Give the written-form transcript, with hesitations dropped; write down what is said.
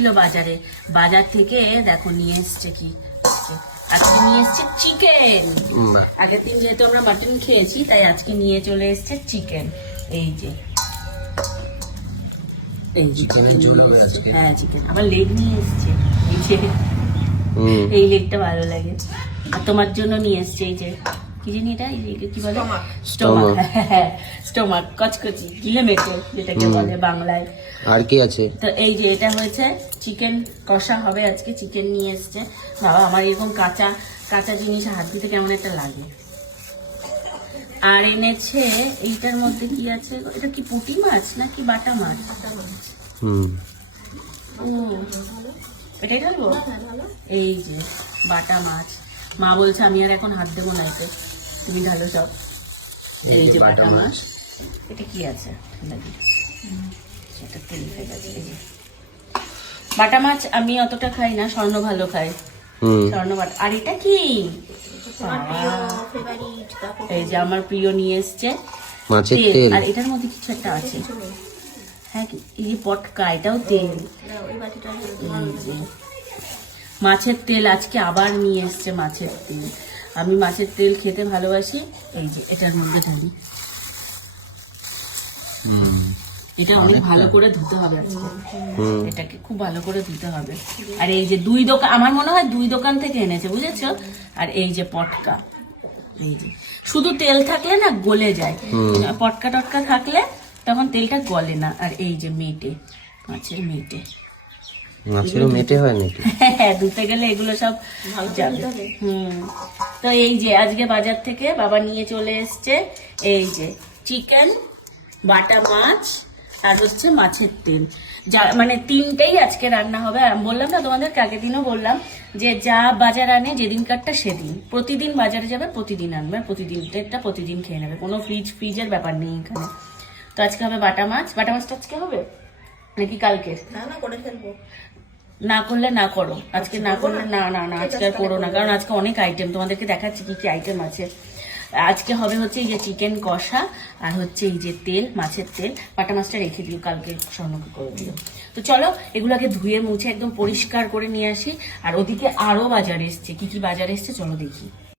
গেছিল বাজারে, বাজার থেকে দেখো নিয়ে এসছে কি আজকে নিয়ে এসছে চিকেন। আগের দিন যেহেতু আমরা মাটন খেয়েছি তাই আজকে নিয়ে চলে এসছে চিকেন। এই যে হ্যাঁ চিকেন, আবার লেগ নিয়ে এসছে। এই যে এই লেগটা ভালো লাগে। আর তোমার জন্য নিয়ে এসছে এই যে কি জানি এটা কি বলে, স্টোমাক। স্টোমাক, কচকচি, গিলে মেটে যেটাকে বলে বাংলায়। আর কি আছে? তো এই যে এটা হয়েছে চিকেন কষা হবে আজকে, চিকেন নিয়ে এসছে। বাবা আমার এরকম কাঁচা কাঁচা জিনিস হাত দিতে কেমন একটা লাগে। আর এনেছে এইটার মধ্যে কি আছে, এটা কি পুঁটি মাছ নাকি বাটা মাছ? ও এটাই ঢালবো। এই যে বাটা মাছ, মা বলছে আমি আর এখন হাত দেবো না, এতে তুমি ঢালো সব। এই যে বাটা মাছ। এটা কি আছে সেটা তেল ফেলে আছে। এই যে বাটা মাছ আমি অতটা খাই না, স্বর্ণ ভালো খাই, স্বর্ণ বাটা। আর এটা কি, এই যে আমার প্রিয় নিয়ে এসছে মাছের তেল। আর এটার মধ্যে কিছু একটা আছে, হ্যাঁ এই যে পটকা, এটাও তেল। এই যে মাছের তেল আজকে আবার নিয়ে এসছে মাছের তেল। আমি মাছের তেল খেতে ভালোবাসি। এই যে এটার মধ্যে ঢালি, এটা অনেক ভালো করে ধুতে হবে আজকে, এটাকে খুব ভালো করে ধুতে হবে। আর এই যে দুই দোকান, আমার মনে হয় দুই দোকান থেকে এনেছে, বুঝেছো। আর এই যে পটকা, এই যে শুধু তেল থাকলে না গলে যায়, পটকা টটকা থাকলে তখন তেলটা গলে না। আর এই যে মেটে, মাছের মেটে, মাছেরও মেটে হয় নাকি? হ্যাঁ ধুতে গেলে এগুলো সব যাবে। তো এই যে আজকে বাজার থেকে বাবা নিয়ে চলে এসছে এই যে চিকেন, বাটা মাছ আর হচ্ছে মাছের তেল। যা মানে তিনটেই আজকে রান্না হবে। আর বললাম না তোমাদের, আগের দিনও বললাম যে যা বাজার আনে যেদিন কাটটা সেদিন, প্রতিদিন বাজারে যাবে, প্রতিদিন আনবে, প্রতিদিনটা প্রতিদিন খেয়ে নেবে, কোনো ফ্রিজের ব্যাপার নেই এখানে। তো আজকে হবে বাটা মাছ। বাটা মাছটা আজকে হবে নাকি কালকে? না করে ফেলবো। না করলে না করো, আজকে না করলে না না না আজকে আর করো না, কারণ আজকে অনেক আইটেম তোমাদেরকে দেখাচ্ছি কি কি আইটেম আছে। আজকে হবে হচ্ছে এই যে চিকেন কষা আর হচ্ছে এই যে তেল, মাছের তেল। বাটা মাছটা রেখে দিও, কালকে স্বর্ণকে করে দিও। তো চলো এগুলোকে ধুয়ে মুছে একদম পরিষ্কার করে নিয়ে আসি। আর ওদিকে আরো বাজার এসছে, কি কি বাজার এসছে চলো দেখি।